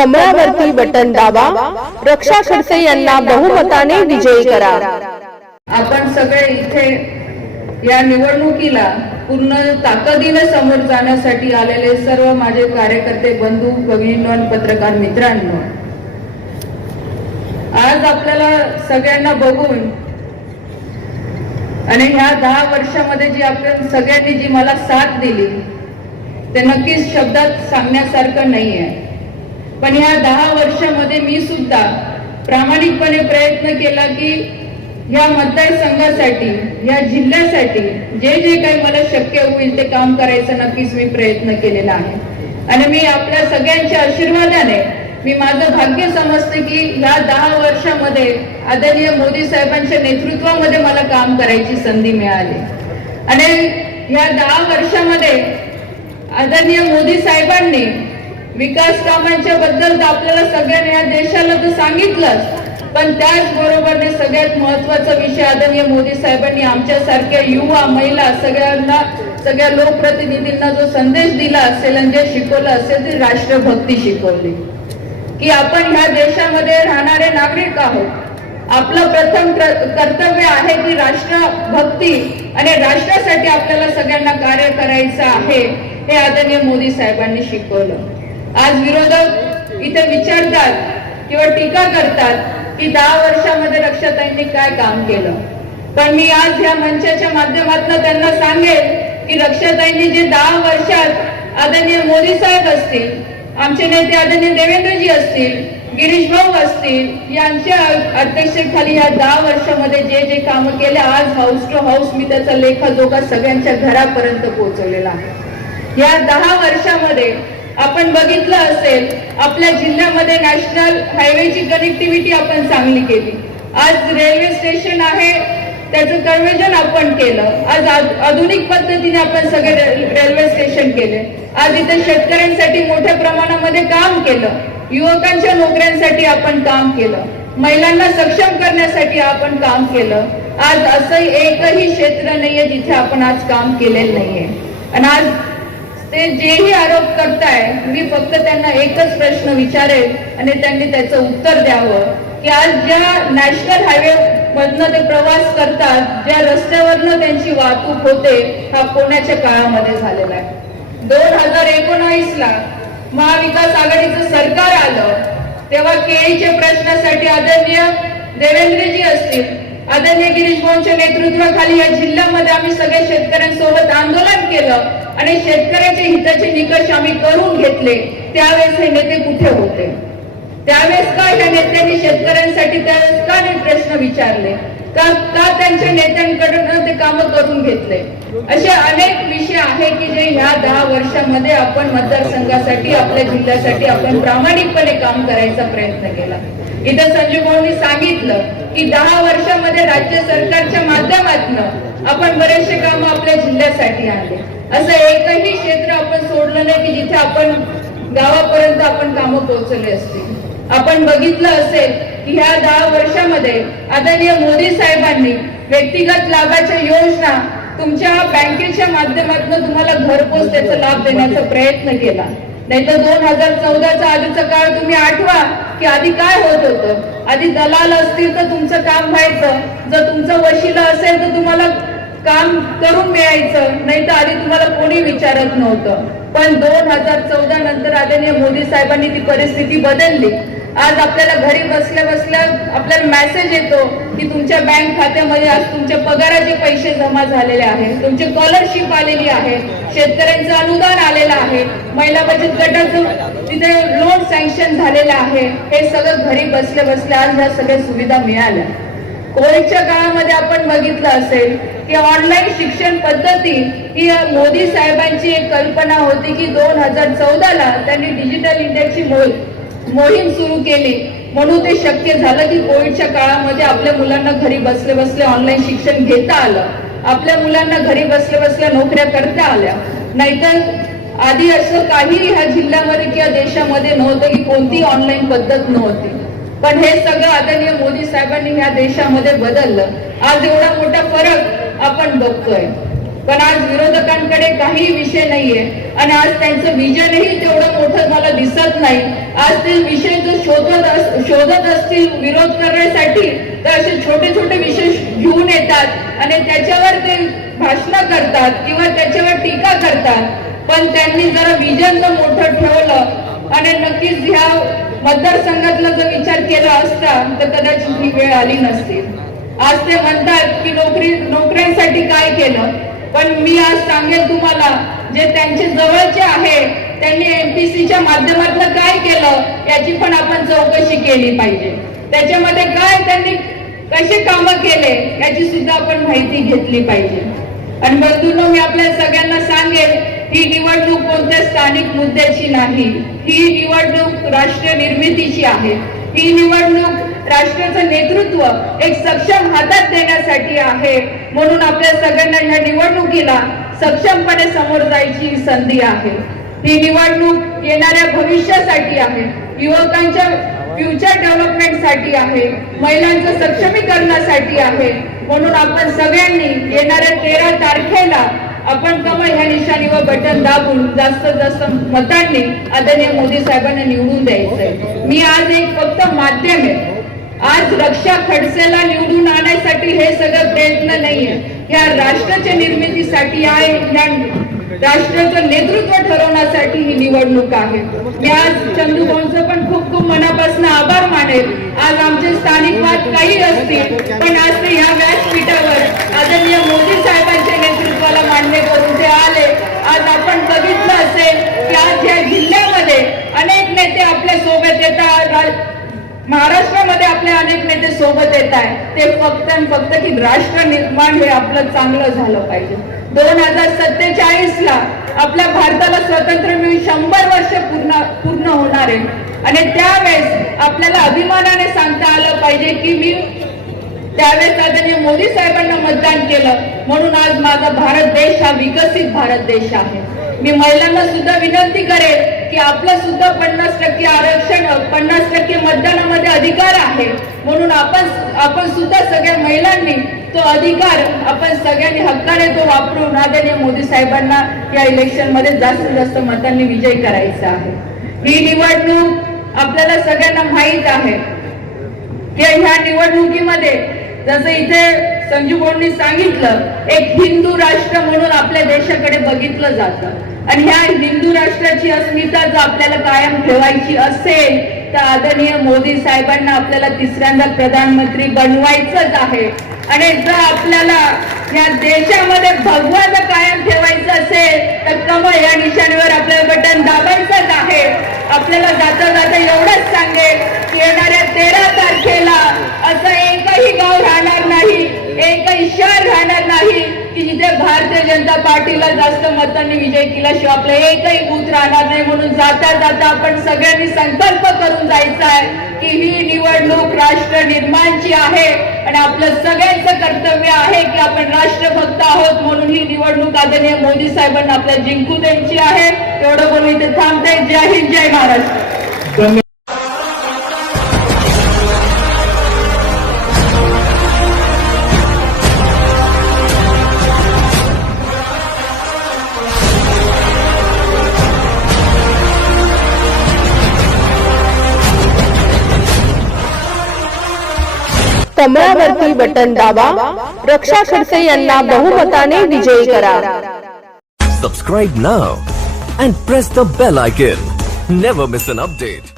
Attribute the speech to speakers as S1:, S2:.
S1: कमळावरती button दाबा. रक्षा खडसे यांना बहुमताने विजयी करा.
S2: आपण सगळे इथे या निवडणुकीला पूर्ण ताकदीने समोर जाण्यासाठी आलेले सर्व माझे कार्यकर्ते बंधू भगिनींनो आणि पत्रकार मित्रांनो आज आपल्याला सगळ्यांना बघून आणि ह्या दहा वर्षामध्ये जी आपण सगळ्यांनी जी मला साथ दिली ते नक्कीच शब्दात सांगण्यासारखं नाही आहे पण ह्या दहा वर्षामध्ये मी सुद्धा प्रामाणिकपणे प्रयत्न केला की या मतदारसंघासाठी या जिल्ह्यासाठी जे जे काही मला शक्य होईल ते काम करायचं नक्कीच मी प्रयत्न केलेला आहे. आणि मी आपल्या सगळ्यांच्या आशीर्वादाने मी माझं भाग्य समजते की या दहा वर्षामध्ये आदरणीय मोदी साहेबांच्या नेतृत्वामध्ये मला काम करायची संधी मिळाली. आणि या दहा वर्षामध्ये आदरणीय मोदी साहेबांनी विकास कामांच्या बद्दल तर आपल्याला सगळ्यांना या देशाला तर सांगितलंच. पण त्याचबरोबरने सगळ्यात महत्त्वाचा विषय आदरणीय मोदी साहेबांनी आमच्यासारख्या युवा महिला सगळ्यांना सगळ्या लोकप्रतिनिधींना जो संदेश दिला असेल आणि जे शिकवलं असेल ते राष्ट्रभक्ती शिकवली. की आपण ह्या देशामध्ये राहणारे नागरिक आहोत. आपलं प्रथम कर्तव्य आहे की राष्ट्रभक्ती आणि राष्ट्रासाठी आपल्याला सगळ्यांना कार्य करायचं आहे हे आदरणीय मोदी साहेबांनी शिकवलं. आज विरोधक इथे विचारतात किंवा टीका करतात की दहा वर्षामध्ये रक्षाताईंनी काय काम केलं. पण मी आज या मंचाच्या माध्यमातून त्यांना सांगेल की रक्षाताईंनी जे दहा वर्षात आदरणीय मोदी साहेब असतील आमचे नेते आदरणीय देवेंद्रजी असतील गिरीश भाऊ असतील यांच्या अध्यक्षतेखाली या दहा वर्षामध्ये जे जे काम केले आज हाऊस टू हाऊस मी त्याचा लेखाजोखा सगळ्यांच्या घरापर्यंत पोहोचवलेला आहे. या दहा वर्षामध्ये आपण बघितलं असेल आपल्या जिल्ह्यामध्ये नॅशनल हायवेची कनेक्टिव्हिटी आपण चांगली केली. आज रेल्वे स्टेशन आहे त्याचं कन्व्हर्जन आपण केलं. आज आधुनिक पद्धतीने आपण सगळे रेल्वे स्टेशन केले. आज इथे शेतकऱ्यांसाठी मोठ्या प्रमाणामध्ये काम केलं. युवकांच्या नोकऱ्यांसाठी आपण काम केलं. महिलांना सक्षम करण्यासाठी आपण काम केलं. आज असं एकही क्षेत्र नाहीये जिथे आपण आज काम केलेलं नाहीये. आणि आज ते जेही आरोप करताय मी फक्त त्यांना एकच प्रश्न विचारेल आणि त्यांनी त्याचं उत्तर द्यावं की आज ज्या नॅशनल हायवे मधनं ते प्रवास करतात ज्या रस्त्यावरनं त्यांची वाहतूक होते हा पुण्याच्या काळामध्ये झालेला आहे. दोन हजार एकोणावीस ला महाविकास आघाडीचं सरकार आलं तेव्हा केळीच्या प्रश्नासाठी आदरणीय देवेंद्रजी असतील आदरणीय गिरीश भाऊंच्या नेतृत्वाखाली या जिल्ह्यामध्ये आम्ही सगळ्या शेतकऱ्यांसोबत केलं आणि शेतकऱ्याच्या हिताचे निकष आम्ही करून घेतले. त्यावेळेस हे नेते कुठे होते? त्यावेळेस का ह्या नेत्यांनी शेतकऱ्यांसाठी त्यावेळेस का प्रश्न विचारले? का का त्यांच्या नेत्यांकडून ते काम करून घेतले? असे अनेक विषय आहे की जे ह्या दहा वर्षामध्ये आपण मतदारसंघासाठी आपल्या जिल्ह्यासाठी आपण प्रामाणिकपणे काम करायचा प्रयत्न केला. इथं संजू भाऊनी सांगितलं की दहा वर्षामध्ये राज्य सरकारच्या माध्यमातून आपण बरेचसे काम आपल्या जिल्ह्यासाठी आणले. असं एकही क्षेत्र आपण सोडलं नाही की जिथे आपण गावापर्यंत आपण कामं पोहोचले असतील. आपण बघितलं असेल की ह्या दहा वर्षामध्ये आदरणीय मोदी साहेबांनी व्यक्तिगत लाभाच्या योजना तुमच्या बँकेच्या माध्यमातून तुम्हाला घरपोच त्याचा लाभ देण्याचा प्रयत्न केला. नाही तर दोन हजार चौदाचा आधीचा काळ तुम्ही आठवा की आधी काय होत होतं? आधी दलाल असतील तर तुमचं काम व्हायचं. जर तुमचं वशिला असेल तर तुम्हाला काम करून मिळायचं नाही तर आधी तुम्हाला कोणी विचारत नव्हतं. पण दोन हजार चौदा नंतर आदरणीय मोदी साहेबांनी ती परिस्थिती बदलली. आज आपल्याला घरी बसल्या बसल्या आपल्याला मेसेज येतो की तुमच्या बँक खात्यामध्ये आज तुमच्या पगाराचे पैसे जमा झालेले आहेत तुमची स्कॉलरशिप आलेली आहे शेतकऱ्यांचं अनुदान आलेलं आहे महिला बचत गटाचं तिथे लोन सँक्शन झालेलं आहे हे सगळं घरी बसल्या बसल्या आज ह्या सगळ्या सुविधा मिळाल्या. कोविडच्या काळामध्ये आपण बघितलं असेल की ऑनलाईन शिक्षण पद्धती ही मोदी साहेबांची एक कल्पना होती की दोन हजार चौदाला त्यांनी डिजिटल इंडियाची मोहीम मोहीम सुरू केली. म्हणून ते शक्य झालं की कोविडच्या काळामध्ये आपल्या मुलांना घरी बसले बसले ऑनलाईन शिक्षण घेता आलं. आपल्या मुलांना घरी बसले बसल्या नोकऱ्या करता आल्या. नाहीतर आधी असं काही ह्या जिल्ह्यामध्ये किंवा देशामध्ये नव्हतं की कोणती ऑनलाईन पद्धत नव्हती. पण हे सगळं आदरणीय मोदी साहेबांनी ह्या देशामध्ये बदललं. आज एवढा मोठा फरक आपण बघतोय. पण आज विरोधकांकडे काही विषय नाहीये. आणि आज त्यांचं विजनही तेवढं मोठं मला दिसत नाही. आज ते विषय जर शोधत शोधत असतील विरोध करण्यासाठी तर असे छोटे छोटे विषय घेऊन येतात. आणि त्याच्यावर ते भाषण करतात किंवा त्याच्यावर टीका करतात. पण त्यांनी जरा विजन जर मोठं ठेवलं आणि नक्कीच ह्या मतदारसंघातला जर विचार केला असता तर कदाचित ही वेळ आली नसती. आज ते म्हणतात की नोकरी नोकऱ्यांसाठी काय केलं? पण मी आज सांगेल तुम्हाला जे त्यांचे जवळचे आहे त्यांनी एमपीसीच्या माध्यमातलं काय केलं याची पण आपण चौकशी केली पाहिजे. त्याच्यामध्ये काय त्यांनी कसे कामं केले याची सुद्धा आपण माहिती घेतली पाहिजे. आणि बंधूंनो मी आपल्या सगळ्यांना सांगेल ही निवडणूक कोणत्या स्थानिक मुद्द्याची नाही ही निवडणूक राष्ट्र निर्मितीची आहे. ही निवडणूक राष्ट्राचं नेतृत्व एक सक्षम हातात देण्यासाठी आहे. म्हणून आपल्या सगळ्यांना ह्या निवडणुकीला सक्षमपणे समोर जायची संधी आहे. ही निवडणूक येणाऱ्या भविष्यासाठी आहे. युवकांच्या फ्युचर डेव्हलपमेंटसाठी आहे. महिलांचं सक्षमीकरणासाठी आहे. म्हणून आपण सगळ्यांनी येणाऱ्या तेरा तारखेला आपण कमळ ह्या निशाणीवर बटन दाबून जास्तीत जास्त मतांनी आदरणीय मोदी साहेबांना निवडून द्यायचंय? मी आज एक फक्त माध्यम आहे. आज रक्षा खडसेला निवडून आणण्यासाठी हे सगळं प्रयत्न नाहीये. ह्या राष्ट्राच्या निर्मितीसाठी आहे राष्ट्राचं नेतृत्व ठरवण्यासाठी ही निवडणूक आहे. मी आज चंदू भाऊंचं पण खूप खूप मनापासून आभार मानेल आज आमचे स्थानिक वाद काही असतील पण आज ते ह्या व्यासपीठावर आदरणीय मोदी साहेबांच्या नेतृत्वाला मान्य करून ते आले. आज आपण बघितलं असेल की आज या जिल्ह्यामध्ये अनेक नेते आपल्यासोबत येतात. महाराष्ट्रामध्ये आपले अनेक नेते सोबत येत आहे ते फक्त आणि फक्त की राष्ट्र निर्माण हे आपलं चांगलं झालं पाहिजे. दोन हजार सत्तेचाळीस ला आपल्या भारताला स्वातंत्र्य मिळून शंभर वर्ष पूर्ण पूर्ण होणार आहे. आणि त्यावेळेस आपल्याला अभिमानाने सांगता आलं पाहिजे की मी त्यावेळेस आदरणीय मोदी साहेबांना मतदान केलं. म्हणून आज माझा भारत देश हा विकसित भारत देश आहे. मी महिलांना सुद्धा विनंती करेल की आपलं सुद्धा पन्नास टक्के आरक्षण पन्नास टक्के मतदानामध्ये अधिकार आहे. म्हणून आपण आपण सुद्धा सगळ्या महिलांनी तो अधिकार आपण सगळ्यांनी हक्काने तो वापरून आदरणीय मोदी साहेबांना या इलेक्शनमध्ये जास्तीत जास्त मतांनी विजय करायचा आहे. ही निवडणूक आपल्याला सगळ्यांना माहीत आहे. की ह्या निवडणुकीमध्ये जसं इथे संजू भाऊंनी सांगितलं एक हिंदू राष्ट्र म्हणून आपल्या देशाकडे बघितलं जातं. आणि ह्या हिंदू राष्ट्राची अस्मिता जर आपल्याला कायम ठेवायची असेल तर आदरणीय मोदी साहेबांना आपल्याला तिसऱ्यांदा प्रधानमंत्री बनवायचंच आहे. आणि जर आपल्याला या देशामध्ये भगवान कायम ठेवायचं असेल तर कमळ या निशाणीवर आपल्याला बटन दाबायचंच आहे. आपल्याला जाता जाता एवढंच सांगेल की येणाऱ्या तेरा तारखेला असं एकही गाव राहणार नाही. एकही शहर राहणार नाही की जिथे भारतीय जनता पार्टीला जास्त मतांनी विजय केल्याशिवाय आपलं एकही बूथ राहणार नाही. म्हणून जाता जाता आपण सगळ्यांनी संकल्प करून जायचा आहे की ही निवडणूक राष्ट्र निर्माणची आहे आणि आपलं सगळ्यांचं कर्तव्य आहे की आपण राष्ट्रभक्त आहोत म्हणून ही निवडणूक आदरणीय मोदी साहेबांना आपल्या जिंकू द्यायची आहे. एवढं बोलून इथे थांबताय. जय हिंद जय महाराष्ट्र.
S1: कमळावरती बटन दाबा रक्षा खडसे यांना बहुमताने विजयी करा
S3: Subscribe now and press the bell icon. Never miss an update.